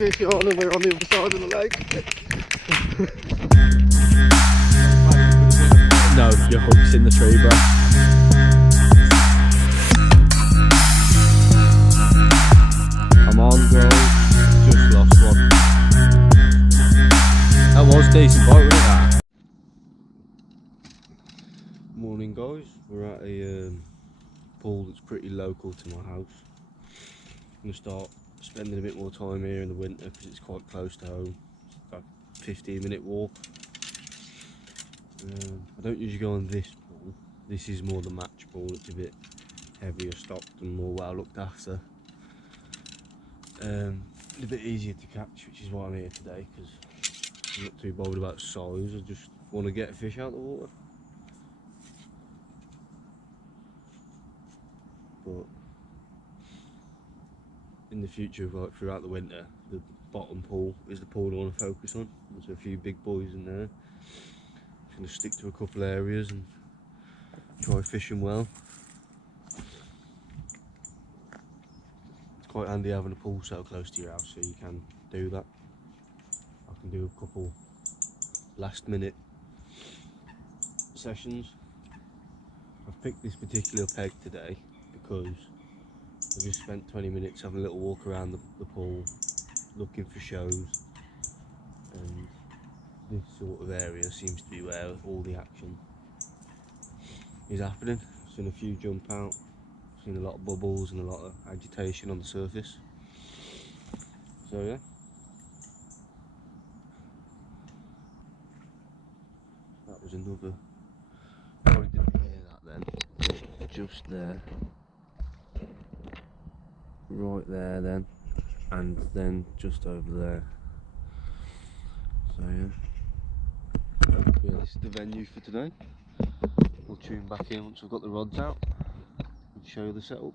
Fish on and we're on the other side of the lake. No, your hook's in the tree, bro. I'm on, guys. Just lost one. That was decent bite, wasn't it? That? Morning, guys. We're at a pool that's pretty local to my house. I'm gonna start spending a bit more time here in the winter because it's quite close to home. It's like a 15-minute walk. I don't usually go on this pool. This is more the match pool. It's a bit heavier stocked and more well looked after. A bit easier to catch, which is why I'm here today, because I'm not too bothered about size. I just want to get a fish out of the water. But in the future, like throughout the winter, the bottom pool is the pool I want to focus on. There's a few big boys in there. I'm going to stick to a couple areas and try fishing well. It's quite handy having a pool so close to your house, so you can do that. I can do a couple last minute sessions. I've picked this particular peg today because I just spent 20 minutes having a little walk around the pool looking for shows, and this sort of area seems to be where all the action is happening. I've seen a few jump out, I've seen a lot of bubbles and a lot of agitation on the surface. So yeah. That was another, probably didn't hear that then, just there, right there then, and then just over there. So yeah, this is the venue for today. We'll tune back in once we've got the rods out and show you the setup.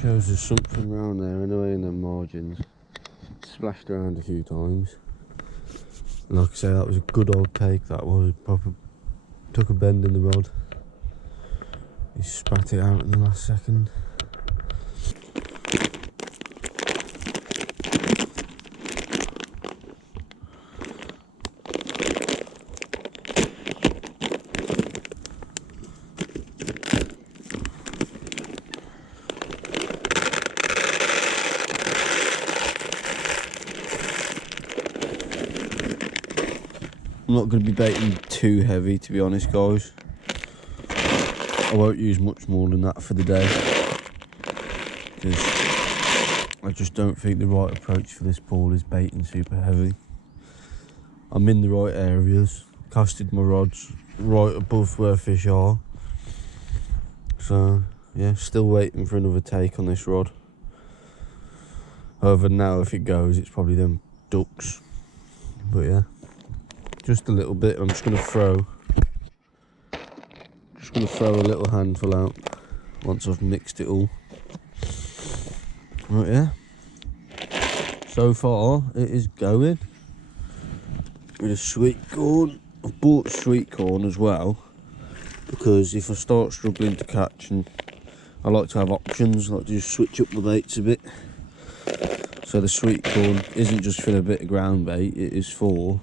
Shows us something around there anyway in the margins. Splashed around a few times. And like I say, that was a good old take. That was proper. Took a bend in the rod. He spat it out in the last second. I'm not going to be baiting too heavy, to be honest, guys. I won't use much more than that for the day, because I just don't think the right approach for this pool is baiting super heavy. I'm in the right areas, casted my rods right above where fish are, so yeah, still waiting for another take on this rod. However, now if it goes, it's probably them ducks, but yeah. Just a little bit. I'm just going to throw a little handful out once I've mixed it all. Right, yeah. So far it is going with a sweet corn. I've bought sweet corn as well, because if I start struggling to catch, and I like to have options, I like to just switch up my baits a bit. So the sweet corn isn't just for a bit of ground bait, it is for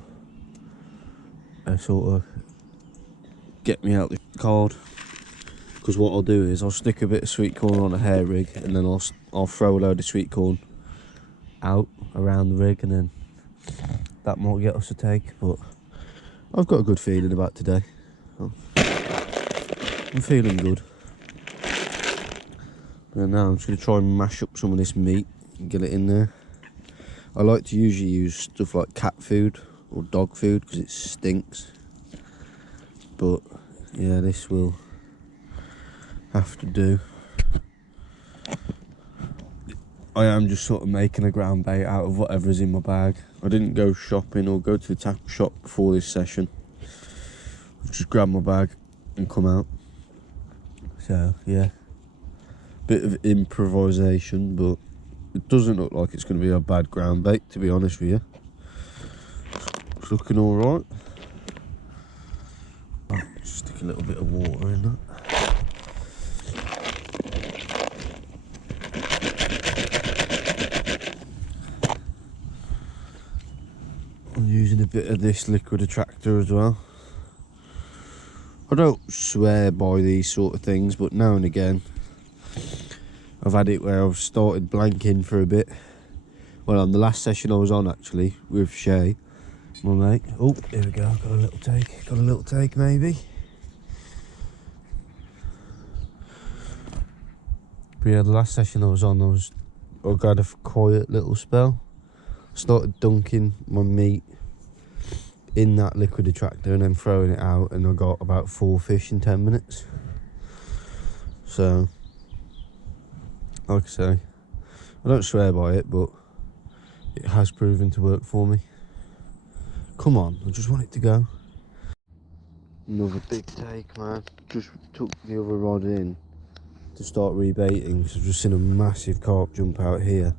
sort of get me out the card, because what I'll do is I'll stick a bit of sweet corn on a hair rig, and then I'll throw a load of sweet corn out around the rig, and then that might get us a take. But I've got a good feeling about today. I'm feeling good. And now I'm just going to try and mash up some of this meat and get it in there. I like to usually use stuff like cat food or dog food because it stinks, but yeah, this will have to do. I am just sort of making a ground bait out of whatever's in my bag. I didn't go shopping or go to the tackle shop before this session. I've just grabbed my bag and come out. So yeah, bit of improvisation, but It doesn't look like it's going to be a bad ground bait, to be honest with you. It's looking alright. Just stick a little bit of water in that. I'm using a bit of this liquid attractor as well. I don't swear by these sort of things, but now and again I've had it where I've started blanking for a bit. Well, on the last session I was on actually with Shay, my mate. Oh, here we go, got a little take maybe. But yeah, the last session I was on, I got a quiet little spell. Started dunking my meat in that liquid attractor and then throwing it out, and I got about 4 fish in 10 minutes. So, like I say, I don't swear by it, but it has proven to work for me. Come on, I just want it to go. Another big take, man. Just took the other rod in to start rebaiting because I've just seen a massive carp jump out here.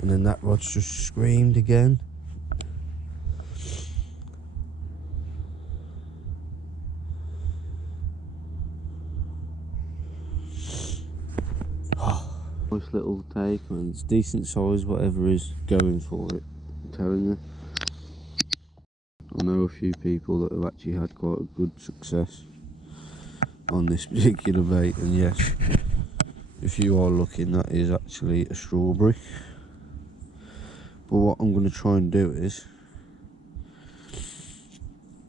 And then that rod's just screamed again. Nice little take, man. It's decent size, whatever is going for it, I'm telling you. I know a few people that have actually had quite a good success on this particular bait, and yes, if you are looking, that is actually a strawberry. But what I'm going to try and do is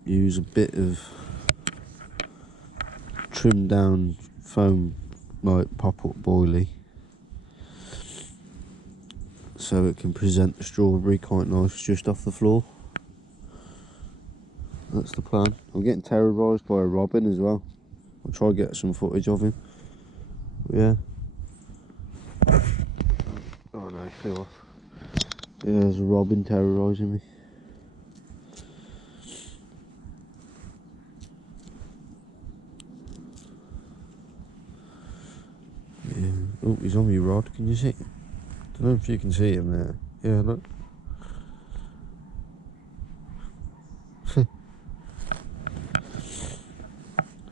use a bit of trimmed down foam, like pop-up boilie, so it can present the strawberry quite nice just off the floor. That's the plan. I'm getting terrorised by a robin as well. I'll try and get some footage of him. But yeah. Oh no, he flew off. Yeah, there's a robin terrorising me. Yeah. Oh, he's on my rod. Can you see? I don't know if you can see him there. Yeah, look.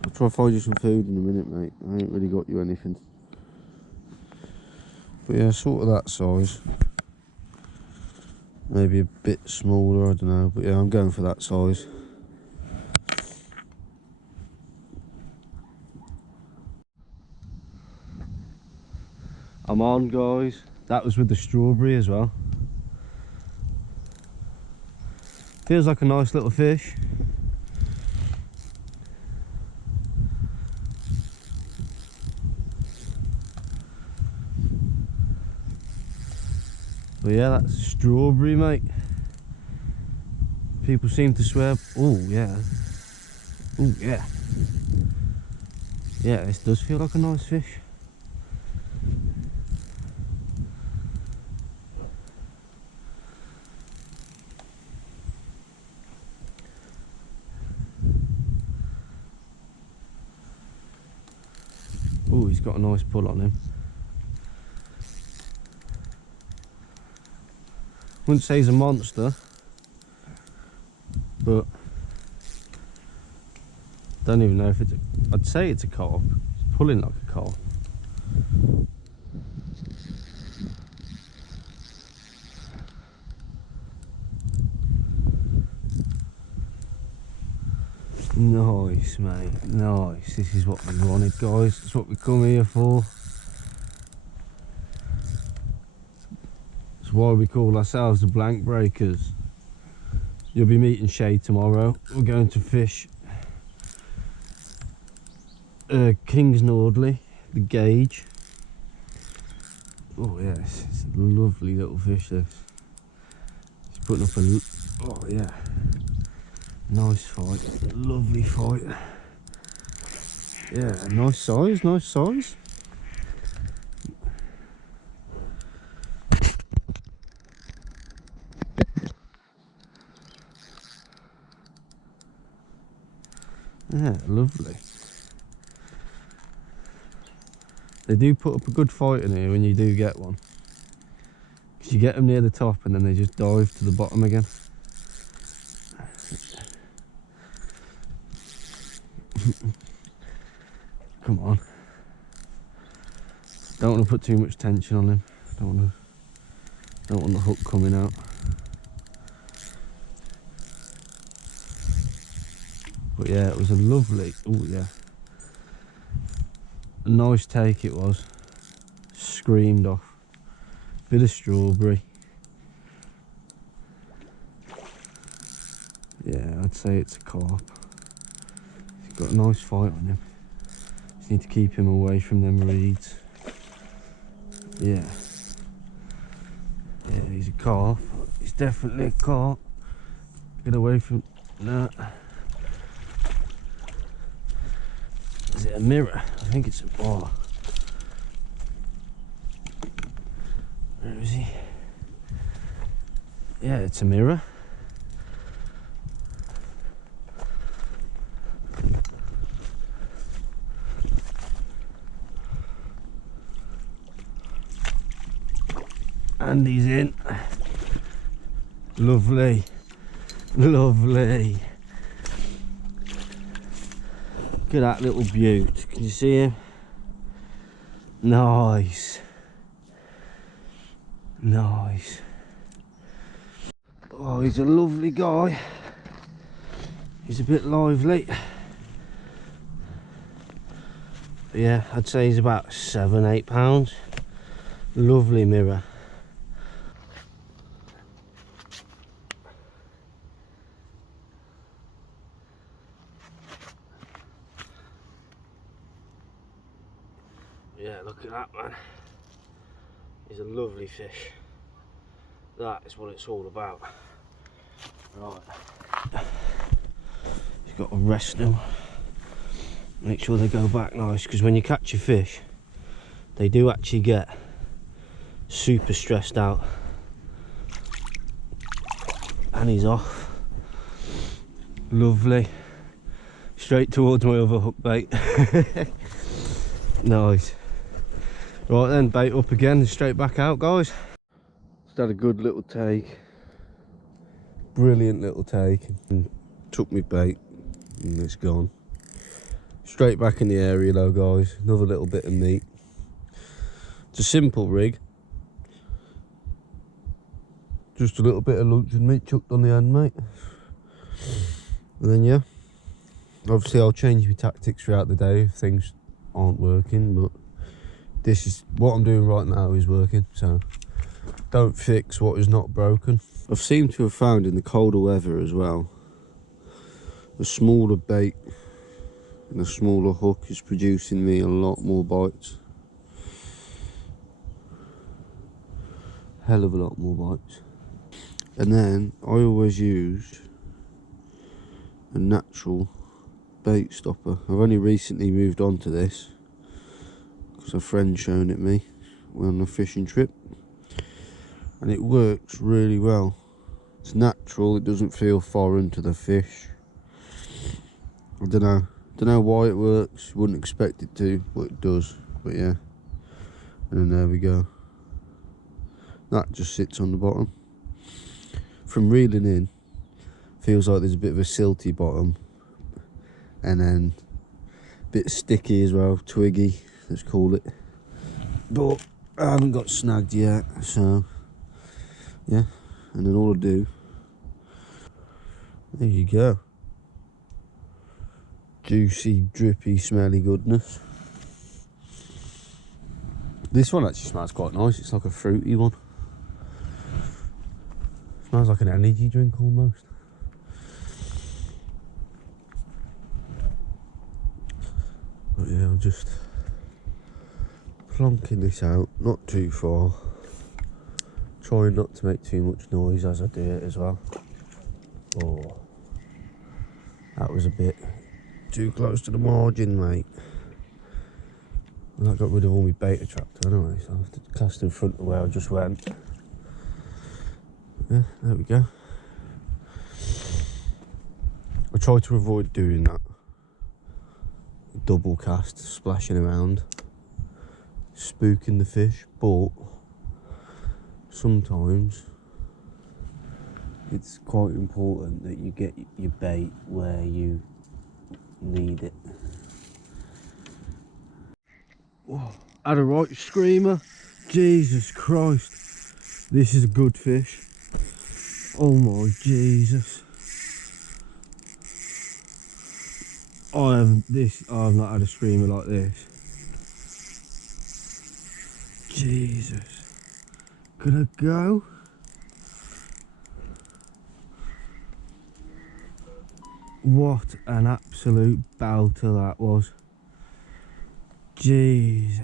I'll try and find you some food in a minute, mate. I ain't really got you anything. But yeah, sort of that size. Maybe a bit smaller, I don't know. But yeah, I'm going for that size. I'm on, guys. That was with the strawberry as well. Feels like a nice little fish. But yeah, that's strawberry, mate. People seem to swear. Oh yeah. Oh yeah. Yeah, this does feel like a nice fish. Oh, he's got a nice pull on him. Wouldn't say he's a monster, but don't even know if it's I'd say it's a carp. It's pulling like a carp. Nice, mate, nice. This is what we wanted, guys. That's what we come here for. That's why we call ourselves the blank breakers. You'll be meeting Shay tomorrow. We're going to fish King's Nordley, the gauge. Oh yes, it's a lovely little fish, this. He's putting up a, oh yeah, nice fight, lovely fight. Yeah, nice size, nice size. Yeah, lovely. They do put up a good fight in here when you do get one. You get them near the top and then they just dive to the bottom again. Come on. Don't want to put too much tension on him. Don't want the hook coming out. But yeah, it was a lovely, oh yeah, a nice take it was. Screamed off. Bit of strawberry. Yeah, I'd say it's a carp. He's got a nice fight on him. Just need to keep him away from them reeds. Yeah. Yeah, he's a carp. He's definitely a carp. Get away from that. Is it a mirror? I think it's a bar. Where is he? Yeah, it's a mirror. And he's in. Lovely. Lovely. Look at that little beaut. Can you see him? Nice. Nice. Oh, he's a lovely guy. He's a bit lively. But yeah, I'd say he's about 7-8 pounds. Lovely mirror. Yeah, look at that, man. He's a lovely fish. That is what it's all about. Right. You've got to rest them. Make sure they go back nice, because when you catch a fish, they do actually get super stressed out. And he's off. Lovely. Straight towards my other hook bait. Nice. Right then, bait up again and straight back out, guys. Just had a good little take. Brilliant little take. And took me bait and it's gone. Straight back in the area though, guys. Another little bit of meat. It's a simple rig. Just a little bit of luncheon meat chucked on the end, mate. And then yeah, obviously I'll change my tactics throughout the day if things aren't working, but this is what I'm doing right now is working, so don't fix what is not broken. I've seemed to have found in the colder weather as well, a smaller bait and a smaller hook is producing me a lot more bites. Hell of a lot more bites. And then I always use a natural bait stopper. I've only recently moved on to this because a friend shown it me on a fishing trip, and it works really well. It's natural, it doesn't feel foreign to the fish. I don't know why it works, wouldn't expect it to, but it does. But yeah, and then there we go. That just sits on the bottom. From reeling in, feels like there's a bit of a silty bottom, and then a bit sticky as well, twiggy, let's call it. But I haven't got snagged yet, so yeah. And then all I do, there you go. Juicy, drippy, smelly goodness. This one actually smells quite nice. It's like a fruity one. Smells like an energy drink almost. But yeah, I'm just plonking this out, not too far. Trying not to make too much noise as I do it as well. Oh, that was a bit too close to the margin, mate. And that got rid of all my bait attractor anyway, so I have to cast in front of where I just went. Yeah, there we go. I try to avoid doing that. Double cast, splashing around, spooking the fish, but sometimes it's quite important that you get your bait where you need it. Whoa, had a right screamer. Jesus Christ, this is a good fish. Oh my Jesus. I've not had a screamer like this. Jesus. Could I go? What an absolute belter that was. Jesus.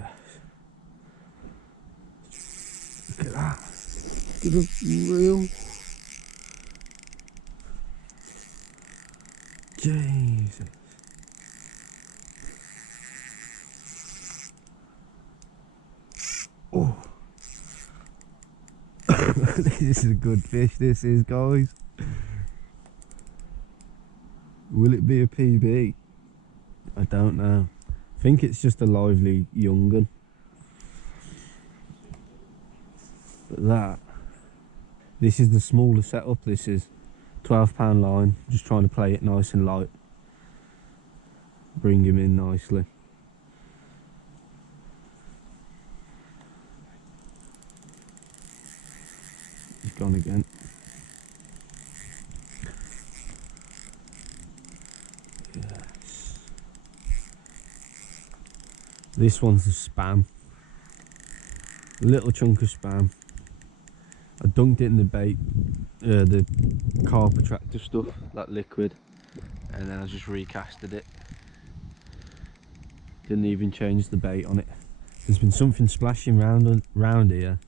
Look at that. Look at the reel. Jesus. Oh. This is a good fish, this is, guys. Will it be a PB? I don't know. I think it's just a lively young un. But this is the smaller setup. This is £12 line. Just trying to play it nice and light. Bring him in nicely. He's gone again. Yes. This one's the spam. A little chunk of spam. I dunked it in the bait, the carp attractive stuff, that liquid, and then I just recasted it. Didn't even change the bait on it. There's been something splashing round here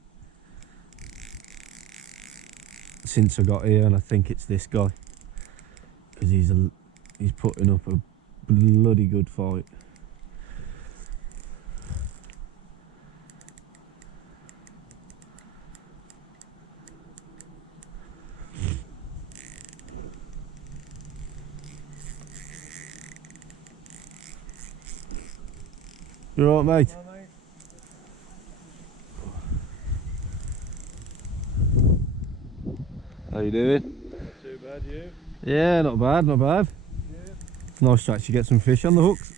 since I got here, and I think it's this guy, because he's putting up a bloody good fight. You alright, mate? Hello, mate. How you doing? Not too bad, you? Yeah, not bad, not bad. Yeah. It's nice to actually get some fish on the hooks.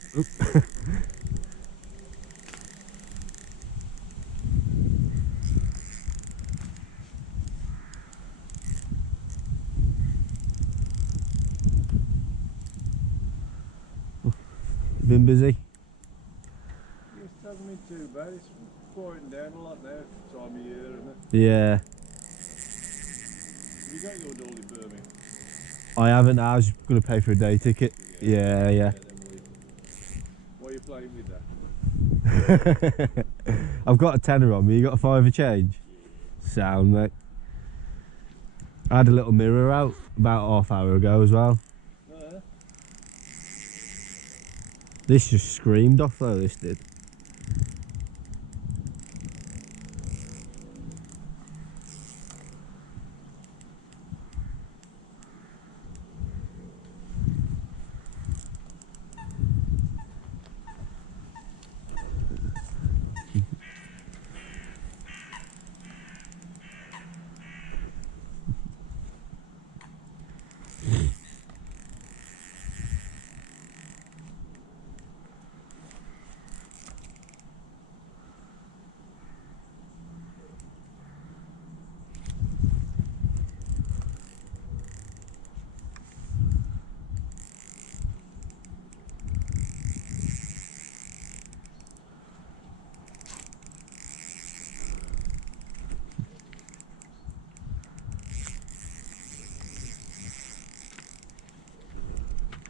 Been busy? It hasn't been too bad. It's pouring down a lot now, time of year, isn't it? Yeah. Have you got your dolly Birmingham? I haven't. I was going to pay for a day ticket. Yeah. What are you playing with that? I've got a tenner on me. You got a fiver change? Sound, mate. I had a little mirror out about half hour ago as well. This just screamed off though, this did.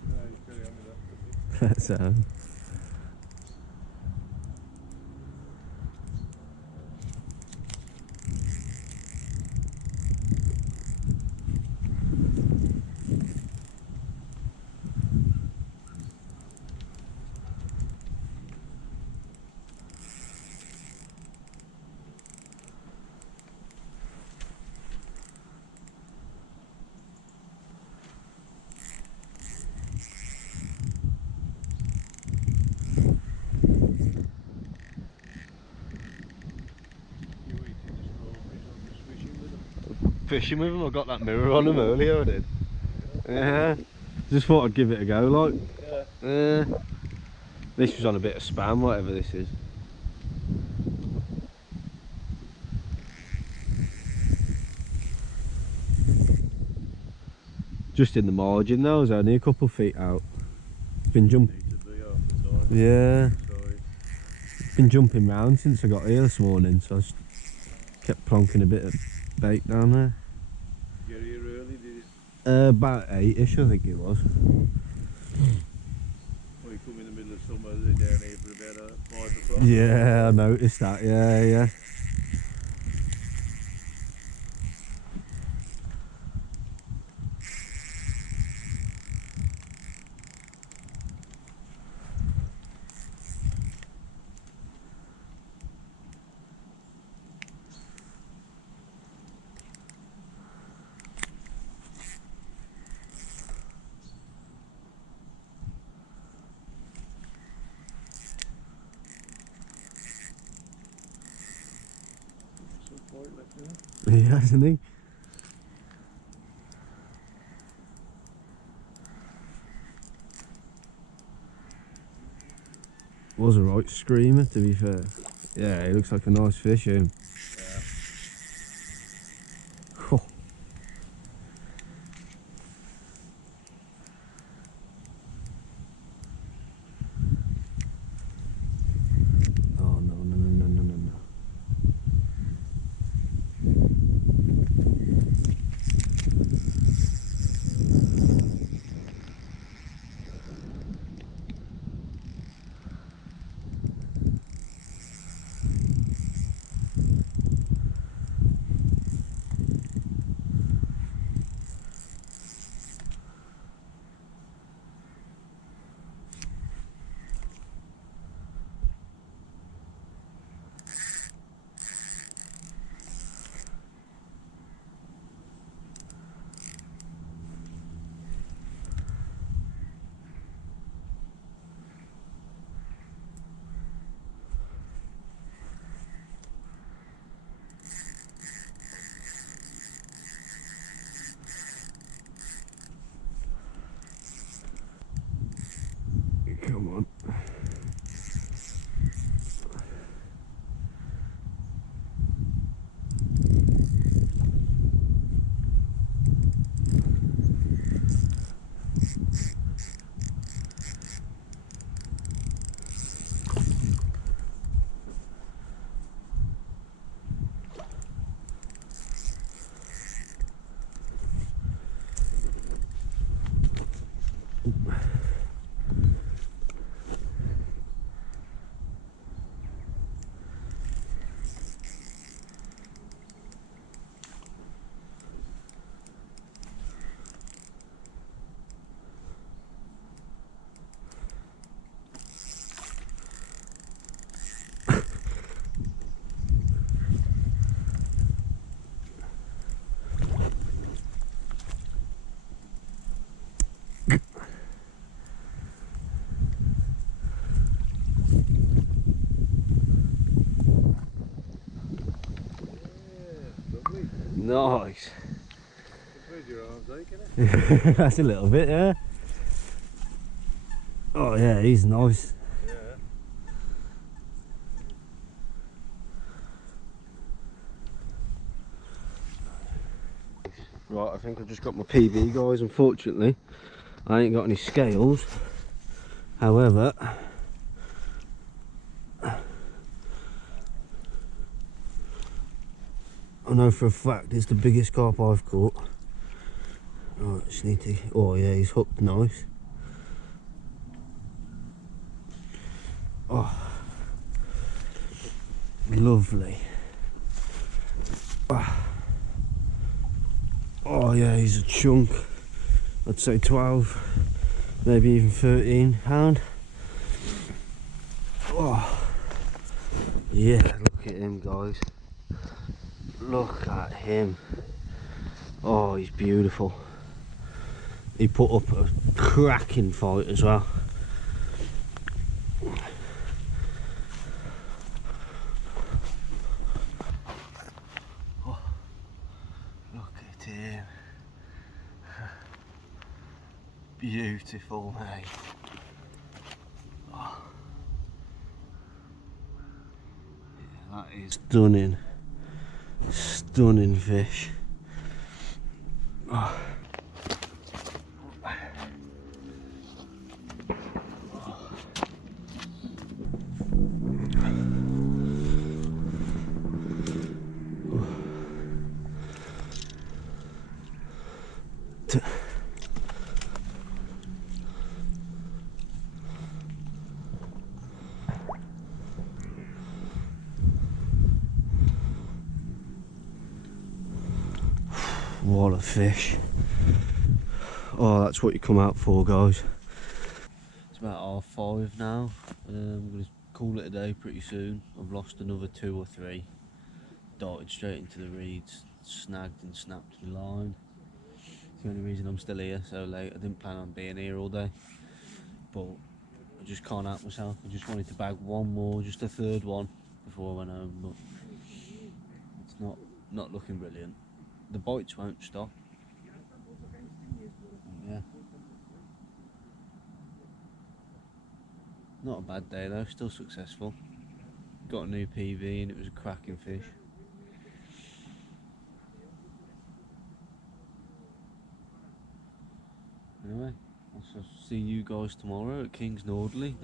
No, you carry on with that. So. fishing with them. I got that mirror on them earlier, I did. Yeah. Just thought I'd give it a go, like. Yeah. This was on a bit of spam, whatever this is. Just in the margin though, I was only a couple of feet out. Been jumping. Yeah. Been jumping round since I got here this morning, so I just kept plonking a bit of bait down there. Get here early, did you? About 8ish, I think it was. Well, you come in the middle of summer, they're down here for about 5 o'clock. Yeah, I noticed that. Yeah. Some point left, isn't it? Yeah, isn't he? Was a right screamer, to be fair. Yeah, he looks like a nice fish, him. Yeah. Oh. Oh, no. Come on. Nice. Where's your arms aching it? That's a little bit, yeah. Oh yeah, he's nice. Yeah. Right, I think I've just got my PB, guys. Unfortunately, I ain't got any scales. However, I know for a fact it's the biggest carp I've caught. Right, just need to. Oh yeah, he's hooked nice. Oh, lovely. Oh yeah, he's a chunk. I'd say 12, maybe even 13 pound. Oh yeah, look at him, guys. Look at him. Oh, he's beautiful. He put up a cracking fight as well. Oh, look him. Beautiful, mate. Oh. Yeah, that is stunning. Stunning fish. Oh. What a fish. Oh, that's what you come out for, guys. It's about 5:30 now. I'm going to call it a day pretty soon. I've lost another 2 or 3. Darted straight into the reeds, snagged and snapped the line. It's the only reason I'm still here so late. I didn't plan on being here all day, but I just can't help myself. I just wanted to bag one more, just a third one, before I went home, but it's not looking brilliant. The bites won't stop. Yeah. Not a bad day though, still successful. Got a new PV and it was a cracking fish. Anyway, I'll see you guys tomorrow at King's Nordley.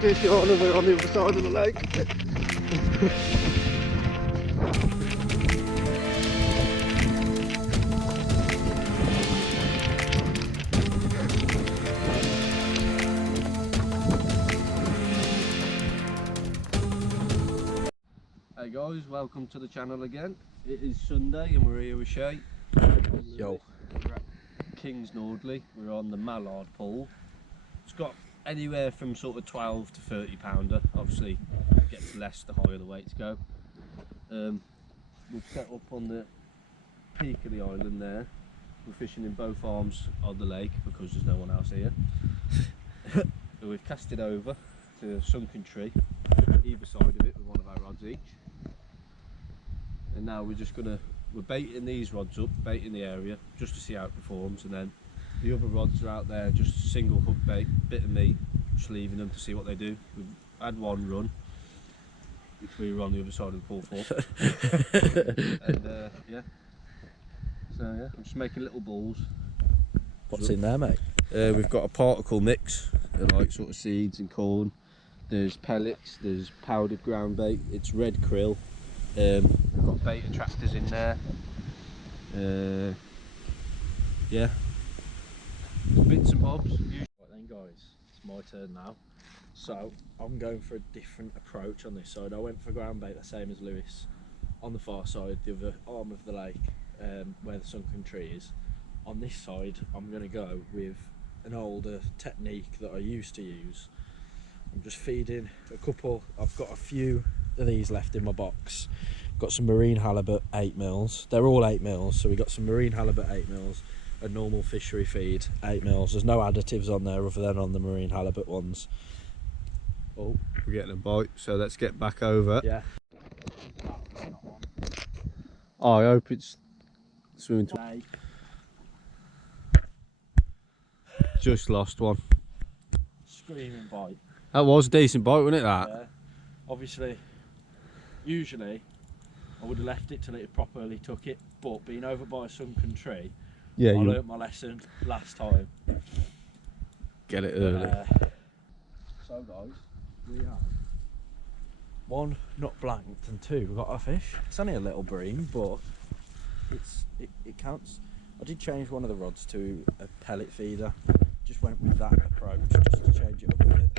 Fish on and we're on the other side of the lake. Hey guys, welcome to the channel again. It is Sunday and we're here with Shay. Yo. We're at King's Nordley. We're on the mallard pool. It's got anywhere from sort of 12 to 30 pounder. Obviously it gets less the higher the weights go. We've set up on the peak of the island there. We're fishing in both arms of the lake because there's no one else here. We've cast it over to a sunken tree, either side of it with one of our rods each. And now we're baiting these rods up, baiting the area just to see how it performs, and then the other rods are out there, just single hook bait, bit of meat, just leaving them to see what they do. We've had one run, which we were on the other side of the pool for. And yeah, so yeah, I'm just making little balls. What's in there, mate? We've got a particle mix, like sort of seeds and corn. There's pellets, there's powdered ground bait, it's red krill. We've got bait attractors in there. Yeah, bits and bobs. Right then guys, it's my turn now. So I'm going for a different approach on this side. I went for ground bait the same as Lewis on the far side, the other arm of the lake, where the sunken tree is. On this side I'm going to go with an older technique that I used to use. I'm just feeding a couple, I've got a few of these left in my box. Got some marine halibut 8mm, they're all 8mm, so we got some marine halibut 8mm, a normal fishery feed 8mm. There's no additives on there other than on the marine halibut ones. Oh, we're getting a bite, so let's get back over. Yeah. Oh, I hope it's swimming to. Just lost one. Screaming bite. That was a decent bite, wasn't it, that? Yeah. Obviously, usually I would have left it till it properly took it, but being over by a sunken tree, Yeah, I learnt my lesson last time. Get it early. So guys, we have one not blanked and two we got our fish. It's only a little bream, but it counts. I did change one of the rods to a pellet feeder. Just went with that approach just to change it up a bit.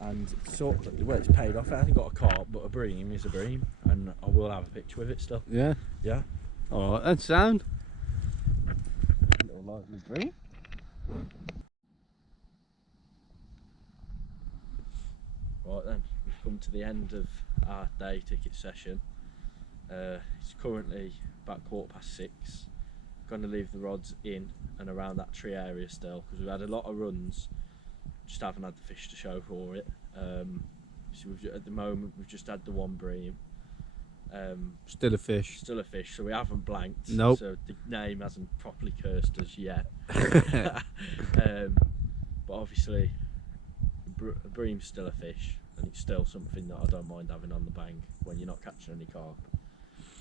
And sort of, well, it's paid off. It hasn't got a carp, but a bream is a bream, and I will have a picture with it still. Yeah. Yeah. All right, that's sound. Little lively bream. Right then, we've come to the end of our day ticket session. It's currently about 6:15. Going to leave the rods in and around that tree area still, because we've had a lot of runs, just haven't had the fish to show for it. So at the moment we've just had the one bream. Still a fish. Still a fish, so we haven't blanked. Nope. So the name hasn't properly cursed us yet. But obviously, a bream's still a fish, and it's still something that I don't mind having on the bank when you're not catching any carp.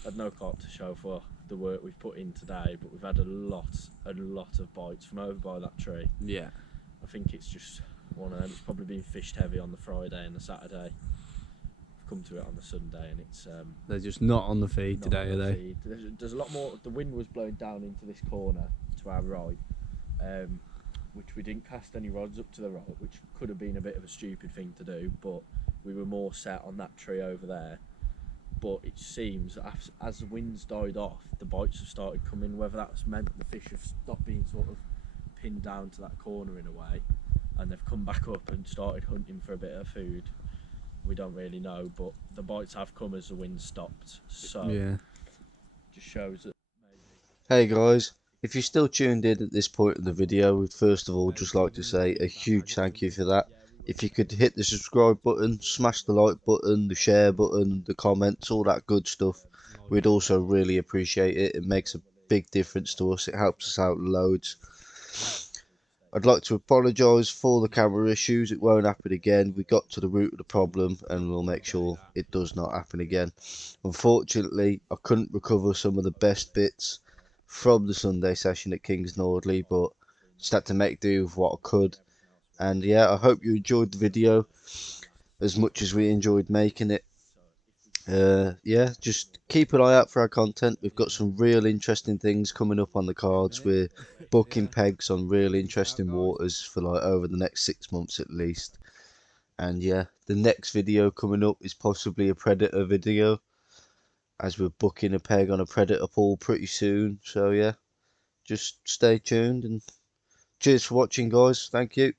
Had no carp to show for the work we've put in today, but we've had a lot of bites from over by that tree. Yeah. I think it's just one of them. It's probably been fished heavy on the Friday and the Saturday. I've come to it on the Sunday, and it's They're just not on the feed not today, on are the they? feed. There's a lot more. The wind was blowing down into this corner to our right, which we didn't cast any rods up to the right, which could have been a bit of a stupid thing to do, but we were more set on that tree over there. But it seems as the wind's died off, the bites have started coming. Whether that's meant the fish have stopped being sort of pinned down to that corner in a way, and they've come back up and started hunting for a bit of food, we don't really know. But the bites have come as the wind stopped, so Yeah. just shows that maybe. Hey guys, if you're still tuned in at this point of the video, we'd first of all just like to say a huge thank you for that. If you could hit the subscribe button, smash the like button, the share button, the comments, all that good stuff, we'd also really appreciate it. It makes a big difference to us. It helps us out loads. I'd like to apologise for the camera issues. It won't happen again. We got to the root of the problem, and we'll make sure it does not happen again. Unfortunately, I couldn't recover some of the best bits from the Sunday session at Kings Nordley, but just had to make do with what I could. And yeah, I hope you enjoyed the video as much as we enjoyed making it. Yeah, just keep an eye out for our content. We've got some real interesting things coming up on the cards. We're booking pegs on real interesting waters for like over the next 6 months at least. And yeah, the next video coming up is possibly a predator video, as we're booking a peg on a predator pool pretty soon. So yeah, just stay tuned, and cheers for watching guys. Thank you.